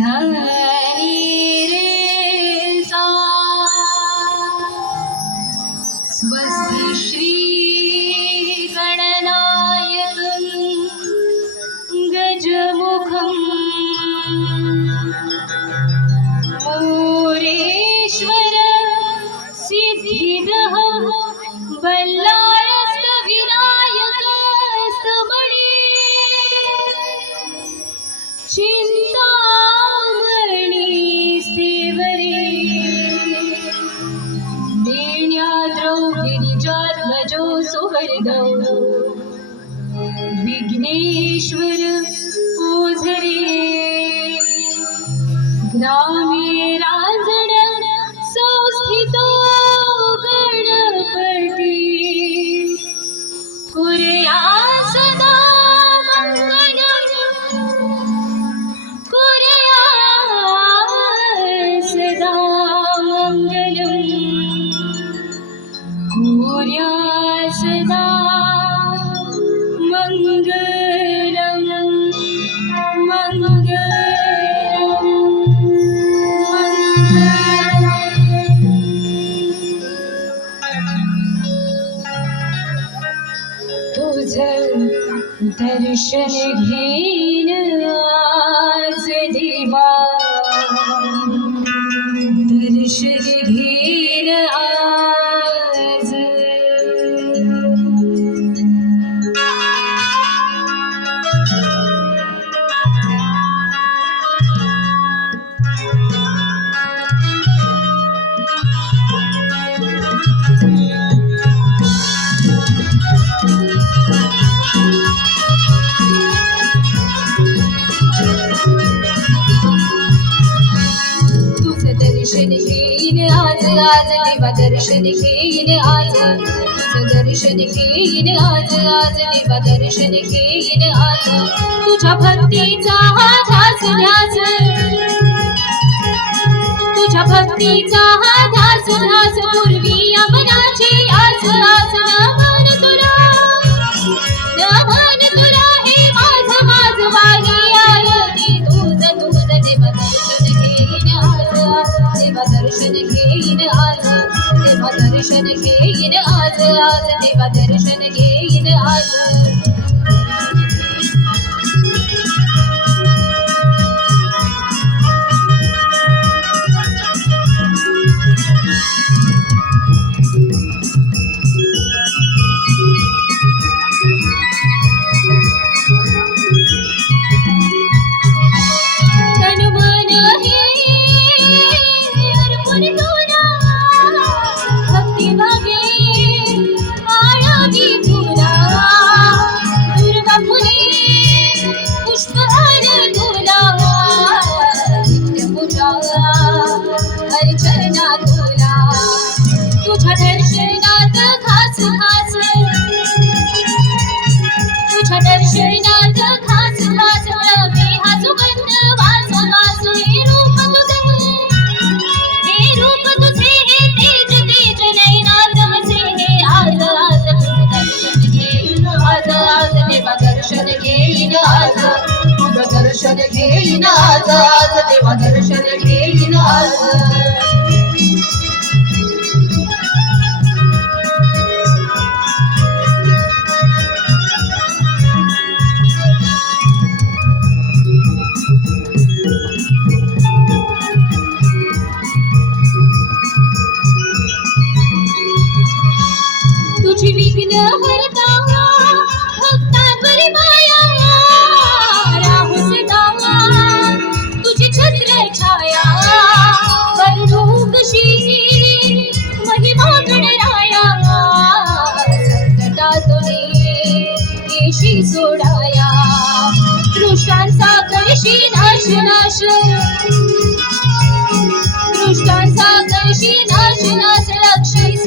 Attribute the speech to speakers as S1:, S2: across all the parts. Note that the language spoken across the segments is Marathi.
S1: ধারি गिरिजात्मजो सुहृदौ विघ्नेश्वर ओझरे ग्रामे रांजण Derişenik hine दर्शन घेईन आज आज देवा दर्शन घेईन आज तुझं दर्शन घेईन आज आज देवा दर्शन घेईन आज तुझ्या भक्तीचा हा घास घास तुझ्या भक्तीचा हा घास घास पूर्वी अमनाची आज आज न मान तुला न मान दर्शन घेईन आज आज देव दर्शन घेईन आज नित्य तुला तुझ्या दर्शनात खास घेईन आज देवा दर्शन घेईन आज. तुझी विघ्न हरता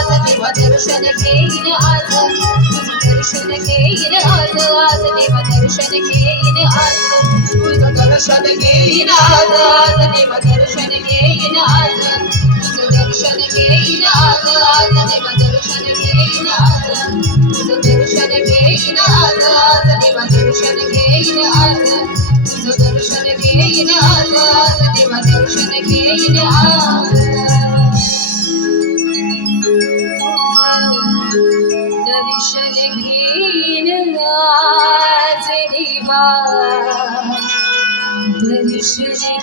S1: artık Dima derişeneke yine artık Dima derişeneke yine artık Artık Dima derişeneke yine artık Dima derişeneke yine artık Artık Dima derişeneke yine artık Dima derişeneke yine artık Artık Dima derişeneke yine artık Dima derişeneke yine artık Artık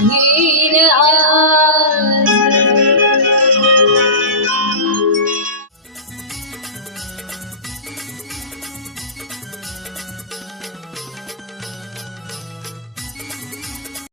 S1: ধীর আ